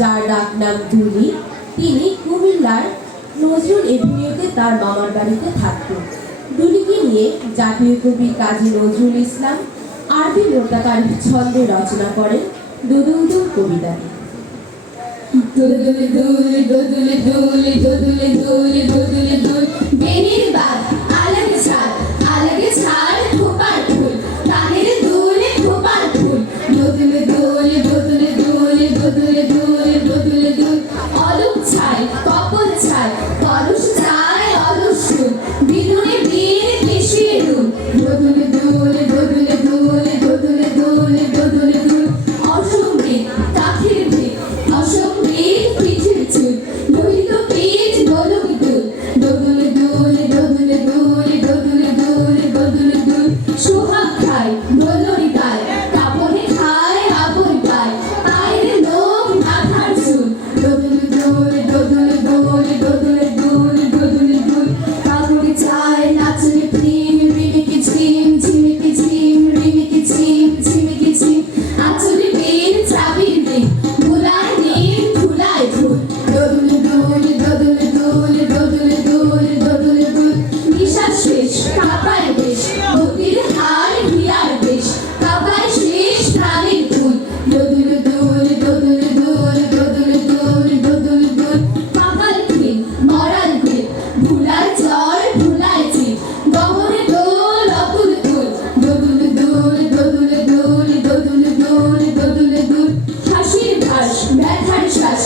যার ডাক নাম দুলি, তিনি কুমিল্লার নজরুল এভিনিউতে তার মামার বাড়িতে থাকতেন। দুলিকে নিয়ে জাতীয় কবি কাজী নজরুল ইসলাম আরবি মোর্তাকার ছন্দে রচনা করেন দুদুলদুল কবিতাটি। দোদুলে দুল দোদুলে দুল দোদুলে দুল দোদুলে দুল বেনির বাদ আলাগে ছাড় খোপার ফুল কানের দুলে খোপার ফুল দোদুলে দুল দোদুলে দুল দোদুলে দুল দোদুলে দুল অলুক ছাই কপল ছাই পরশ ছাই অলুক সুর বিনুনে বীর দেশিয়ে রুল দোদুলে দুল দোদুলে দুল দোদুলে দুল দোদুলে দুল অসম্বৃত কাঠের ভিত অসম্বৃত পিঠের চুল লোহিত পিঠ গোলক দুল দোদুলে দুল দোদুলে দুল দোদুলে দুল দোদুলে দুল সোহাগ খায় দোলরি গায় কাপড়ে খায় আপন পায় পায়ের লোক মাথার চুল দোদুলে দুল দোদুলে দুল দোদুলে দুল দোদুলে দুল কাপড়ে চায় নাচনে প্রেম রিমিকে ঝিম ঝিমিকে ঝিম রিমিকে ঝিম ঝিমিকে ঝিম আচলে বের চাবির দিন ভুলায় দিন ভুলায় ভুল দোদুলে দুল দোদুলে দুল দোদুলে দুল দোদুলে দুল নিঃশ্বাস শেষ কাঁপায় বেশ গতির হার হিয়ার বেশ কাঁপায় শেষ প্রাণের ফুল দোদুলে দুল দোদুলে দুল দোদুলে দুল দোদুলে দুল পাতাল খুন মরাল খুন ভুলায় জ্বর ভুলায় চিত গহনে দোল অতুল তুল দোদুলে দুল দোদুলে দুল দোদুলে দুল দোদুলে দুল হাসির ভাস ব্যথার শ্বাস